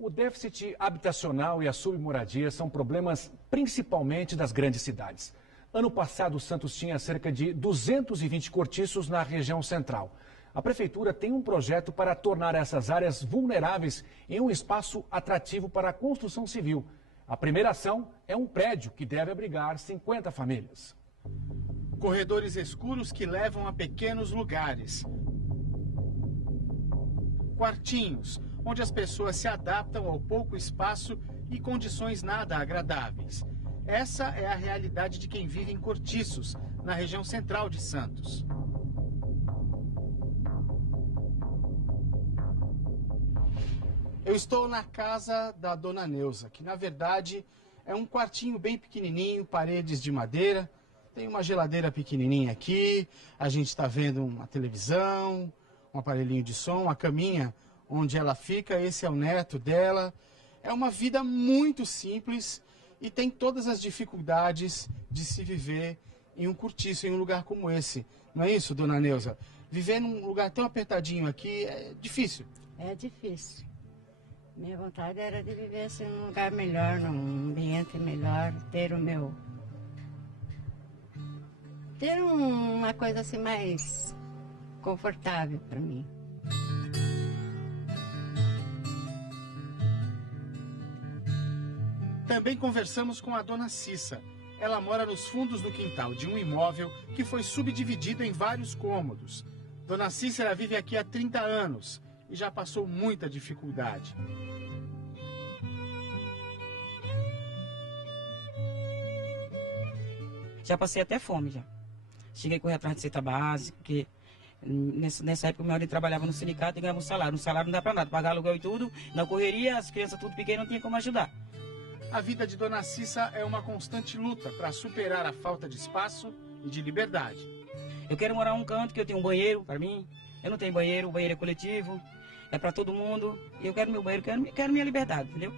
O déficit habitacional e a submoradia são problemas principalmente das grandes cidades. Ano passado, o Santos tinha cerca de 220 cortiços na região central. A prefeitura tem um projeto para tornar essas áreas vulneráveis em um espaço atrativo para a construção civil. A primeira ação é um prédio que deve abrigar 50 famílias. Corredores escuros que levam a pequenos lugares. Quartinhos, onde as pessoas se adaptam ao pouco espaço e condições nada agradáveis. Essa é a realidade de quem vive em cortiços, na região central de Santos. Eu estou na casa da dona Neuza, que na verdade é um quartinho bem pequenininho, paredes de madeira. Tem uma geladeira pequenininha aqui, a gente está vendo uma televisão, um aparelhinho de som, a caminha onde ela fica, esse é o neto dela. É uma vida muito simples e tem todas as dificuldades de se viver em um cortiço, em um lugar como esse. Não é isso, dona Neuza? Viver num lugar tão apertadinho aqui é difícil. É difícil. Minha vontade era de viver assim, num lugar melhor, num ambiente melhor, ter uma coisa assim mais confortável para mim. Também conversamos com a dona Cissa. Ela mora nos fundos do quintal de um imóvel que foi subdividido em vários cômodos. Dona Cícera vive aqui há 30 anos e já passou muita dificuldade. Já passei até fome, já. Cheguei a correr atrás de cesta básica, porque nessa época o meu marido trabalhava no sindicato e ganhava um salário. Um salário não dá pra nada, pagar aluguel e tudo. Na correria, as crianças tudo pequenas, não tinha como ajudar. A vida de Dona Cissa é uma constante luta para superar a falta de espaço e de liberdade. Eu quero morar num canto que eu tenho um banheiro para mim. Eu não tenho banheiro, o banheiro é coletivo, é para todo mundo. E eu quero meu banheiro, quero minha liberdade, entendeu?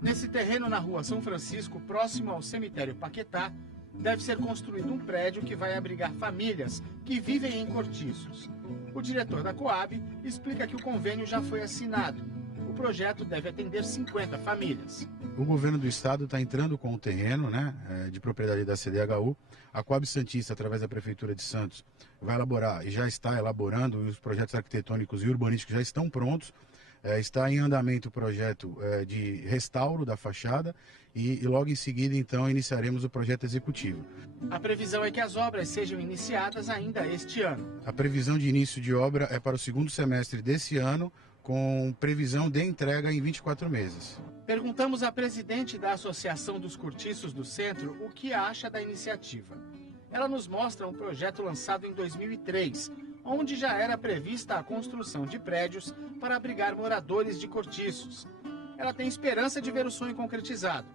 Nesse terreno na rua São Francisco, próximo ao cemitério Paquetá, deve ser construído um prédio que vai abrigar famílias que vivem em cortiços. O diretor da Coab explica que o convênio já foi assinado. O projeto deve atender 50 famílias. O governo do estado está entrando com o terreno, de propriedade da CDHU. A Coab Santista, através da Prefeitura de Santos, vai elaborar e já está elaborando, os projetos arquitetônicos e urbanísticos já estão prontos. Está em andamento o projeto de restauro da fachada e logo em seguida, então, iniciaremos o projeto executivo. A previsão é que as obras sejam iniciadas ainda este ano. A previsão de início de obra é para o segundo semestre desse ano, com previsão de entrega em 24 meses. Perguntamos à presidente da Associação dos Cortiços do Centro o que acha da iniciativa. Ela nos mostra um projeto lançado em 2003, onde já era prevista a construção de prédios para abrigar moradores de cortiços. Ela tem esperança de ver o sonho concretizado,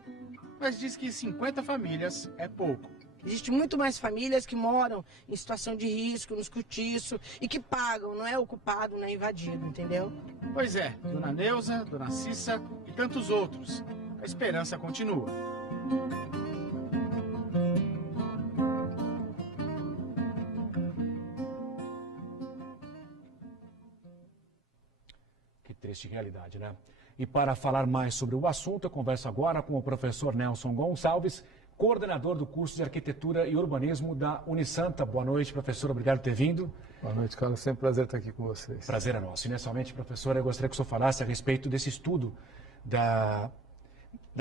mas diz que 50 famílias é pouco. Existe muito mais famílias que moram em situação de risco, nos cortiços, e que pagam, não é ocupado, não é invadido, entendeu? Pois é, Dona Neuza, Dona Cissa e tantos outros. A esperança continua. Que triste realidade, né? E para falar mais sobre o assunto, eu converso agora com o professor Nelson Gonçalves, coordenador do curso de Arquitetura e Urbanismo da Unisanta. Boa noite, professor. Obrigado por ter vindo. Boa noite, Carlos. Sempre um prazer estar aqui com vocês. Prazer é nosso. Inicialmente, professor, eu gostaria que o senhor falasse a respeito desse estudo da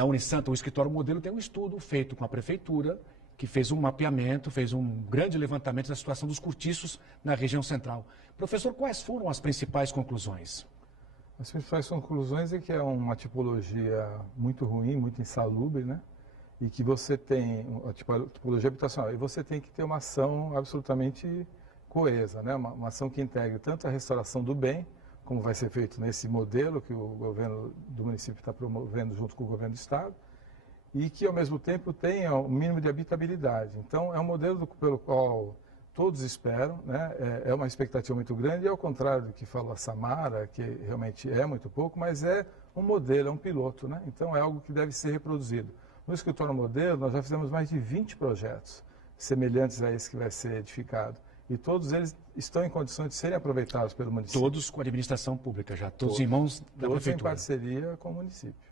Unisanta. O escritório modelo tem um estudo feito com a prefeitura, que fez um mapeamento, fez um grande levantamento da situação dos cortiços na região central. Professor, quais foram as principais conclusões? As principais conclusões é que é uma tipologia muito ruim, muito insalubre, né? E que você tem a tipologia habitacional, e você tem que ter uma ação absolutamente coesa, né? Uma ação que integre tanto a restauração do bem, como vai ser feito nesse modelo que o governo do município está promovendo junto com o governo do estado, e que ao mesmo tempo tenha um mínimo de habitabilidade. Então é um modelo pelo qual todos esperam, né? É uma expectativa muito grande, e ao contrário do que falou a Samara, que realmente é muito pouco, mas é um modelo, é um piloto, né? Então é algo que deve ser reproduzido. No escritório modelo, nós já fizemos mais de 20 projetos semelhantes a esse que vai ser edificado. e todos eles estão em condições de serem aproveitados pelo município. Todos com a administração pública já, todos em mãos da Todos em prefeitura. parceria com o município.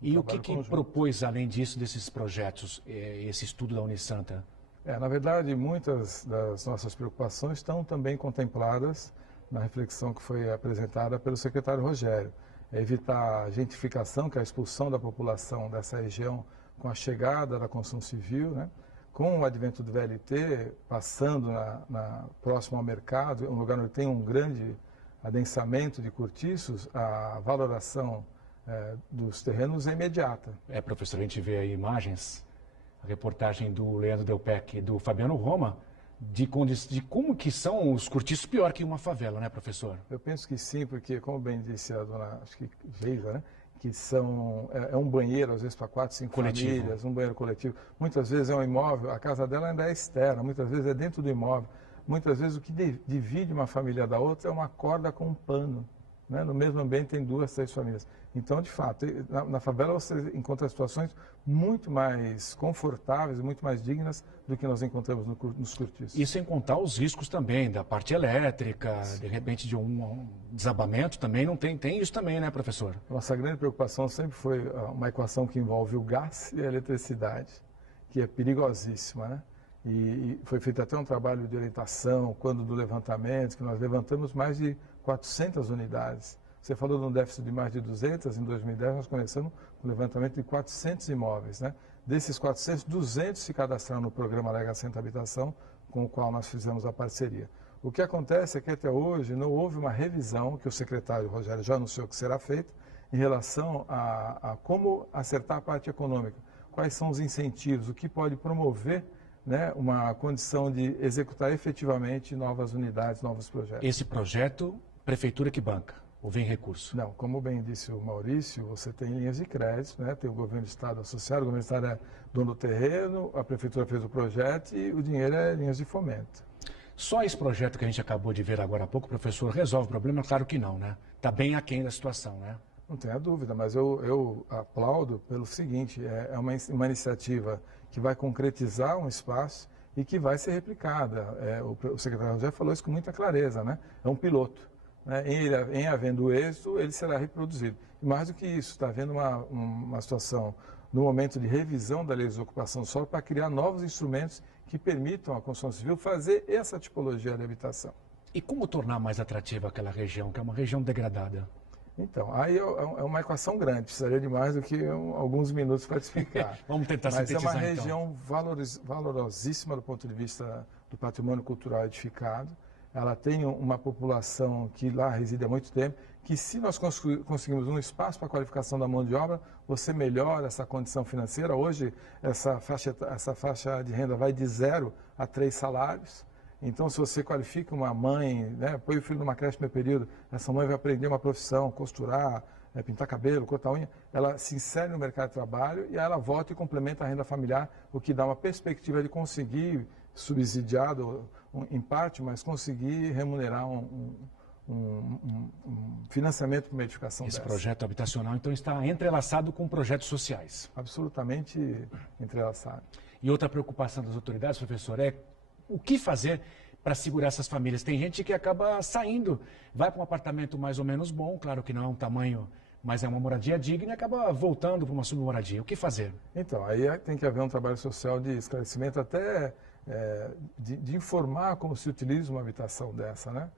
E o que propôs, além disso, desses projetos, esse estudo da Unisanta? Na verdade, muitas das nossas preocupações estão também contempladas na reflexão que foi apresentada pelo secretário Rogério. É evitar a gentrificação, que é a expulsão da população dessa região com a chegada da construção civil, né? Com o advento do VLT, passando próximo ao mercado, um lugar onde tem um grande adensamento de cortiços, a valoração dos terrenos é imediata. Professor, a gente vê aí imagens, a reportagem do Leandro Delpec e do Fabiano Roma, de como que são os cortiços pior que uma favela, né, professor? Eu penso que sim, porque, como bem disse a dona, acho que Geisa, né, que é um banheiro, às vezes, para 4, 5 famílias, um banheiro coletivo. Muitas vezes é um imóvel, a casa dela ainda é externa, muitas vezes é dentro do imóvel. Muitas vezes o que divide uma família da outra é uma corda com um pano. Né? No mesmo ambiente tem 2, 3 famílias. Então, de fato, na favela você encontra situações muito mais confortáveis e muito mais dignas do que nós encontramos nos cortiços. E sem contar os riscos também da parte elétrica, de repente de um desabamento também, não tem isso também, né, professor? Nossa grande preocupação sempre foi uma equação que envolve o gás e a eletricidade, que é perigosíssima, né? E foi feito até um trabalho de orientação, quando do levantamento, que nós levantamos mais de 400 unidades. Você falou de um déficit de mais de 200, em 2010 nós começamos com o levantamento de 400 imóveis. Né? Desses 400, 200 se cadastraram no programa Alega Centro Habitação, com o qual nós fizemos a parceria. O que acontece é que até hoje não houve uma revisão, que o secretário Rogério já anunciou que será feita, em relação a como acertar a parte econômica. Quais são os incentivos, o que pode promover, né, uma condição de executar efetivamente novas unidades, novos projetos. Esse projeto, prefeitura que banca, ou vem recurso? Não, como bem disse o Maurício, você tem linhas de crédito, né, tem o governo do estado associado, o governo do estado é dono do terreno, a prefeitura fez o projeto e o dinheiro é linhas de fomento. Só esse projeto que a gente acabou de ver agora há pouco, professor, resolve o problema? Claro que não, né? Está bem aquém da situação, né? Não tenha dúvida, mas eu aplaudo pelo seguinte, é uma iniciativa que vai concretizar um espaço e que vai ser replicada. O secretário já falou isso com muita clareza, né? É um piloto. Né? Em havendo êxito, ele será reproduzido. E mais do que isso, está havendo uma situação no momento de revisão da lei de ocupação do solo para criar novos instrumentos que permitam à construção civil fazer essa tipologia de habitação. E como tornar mais atrativa aquela região, que é uma região degradada? Então, aí é uma equação grande, precisaria de mais do que alguns minutos para te explicar. Vamos tentar sintetizar, mas é uma região valorosíssima do ponto de vista do patrimônio cultural edificado. Ela tem uma população que lá reside há muito tempo, que se nós conseguimos um espaço para a qualificação da mão de obra, você melhora essa condição financeira. Hoje, essa faixa de renda vai de 0 a 3 salários. Então, se você qualifica uma mãe, né, põe o filho numa creche meio período, essa mãe vai aprender uma profissão, costurar, pintar cabelo, cortar unha, ela se insere no mercado de trabalho e aí ela volta e complementa a renda familiar, o que dá uma perspectiva de conseguir, subsidiado em parte, mas conseguir remunerar um financiamento para uma edificação dessa. Esse dessa. projeto habitacional, então, está entrelaçado com projetos sociais. Absolutamente entrelaçado. E outra preocupação das autoridades, professor, é o que fazer para segurar essas famílias? Tem gente que acaba saindo, vai para um apartamento mais ou menos bom, claro que não é um tamanho, mas é uma moradia digna, e acaba voltando para uma submoradia. O que fazer? Então, aí tem que haver um trabalho social de esclarecimento, até de informar como se utiliza uma habitação dessa, né?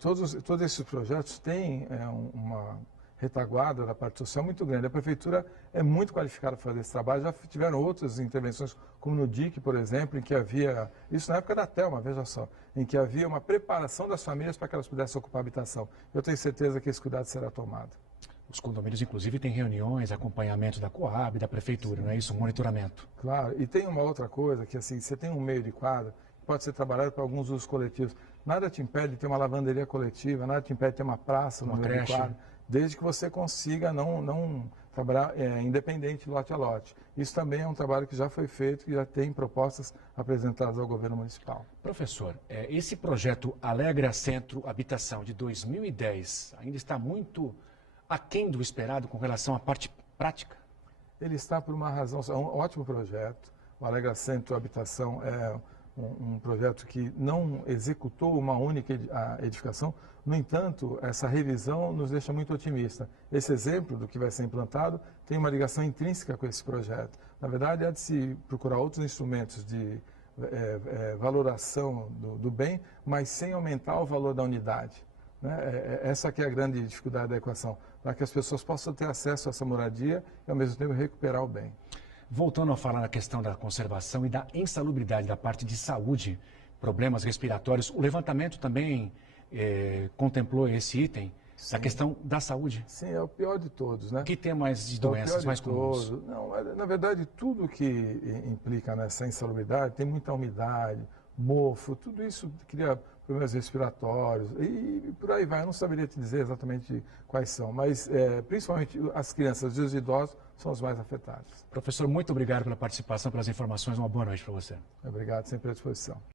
Todos esses projetos têm uma retaguarda da parte social muito grande. A prefeitura é muito qualificada para fazer esse trabalho. Já tiveram outras intervenções, como no DIC, por exemplo, em que havia, isso na época da Telma, veja só, em que havia uma preparação das famílias para que elas pudessem ocupar a habitação. Eu tenho certeza que esse cuidado será tomado. Os condomínios, inclusive, têm reuniões, acompanhamento da Coab, da prefeitura, não é isso? Monitoramento. Claro, e tem uma outra coisa, que assim, você tem um meio de quadra, pode ser trabalhado para alguns usos coletivos. Nada te impede de ter uma lavanderia coletiva, nada te impede de ter uma praça no meio de quadra, desde que você consiga não trabalhar independente, lote a lote. Isso também é um trabalho que já foi feito, que já tem propostas apresentadas ao governo municipal. Professor, esse projeto Alegra Centro Habitação de 2010 ainda está muito aquém do esperado com relação à parte prática? Ele está por uma razão, é um ótimo projeto. O Alegra Centro Habitação é um projeto que não executou uma única edificação. No entanto, essa revisão nos deixa muito otimista. Esse exemplo do que vai ser implantado tem uma ligação intrínseca com esse projeto. Na verdade, há de se procurar outros instrumentos de valoração do bem, mas sem aumentar o valor da unidade. Né? Essa que é a grande dificuldade da equação, para que as pessoas possam ter acesso a essa moradia e, ao mesmo tempo, recuperar o bem. Voltando a falar na questão da conservação e da insalubridade da parte de saúde, problemas respiratórios, o levantamento também contemplou esse item, Sim. a questão da saúde? Sim, é o pior de todos, né? O que tem mais de doenças mais comuns? Não, na verdade, tudo que implica nessa insalubridade, tem muita umidade, mofo, tudo isso cria problemas respiratórios e por aí vai. Eu não saberia te dizer exatamente quais são, mas principalmente as crianças e os idosos são os mais afetados. Professor, muito obrigado pela participação, pelas informações. Uma boa noite para você. Obrigado, sempre à disposição.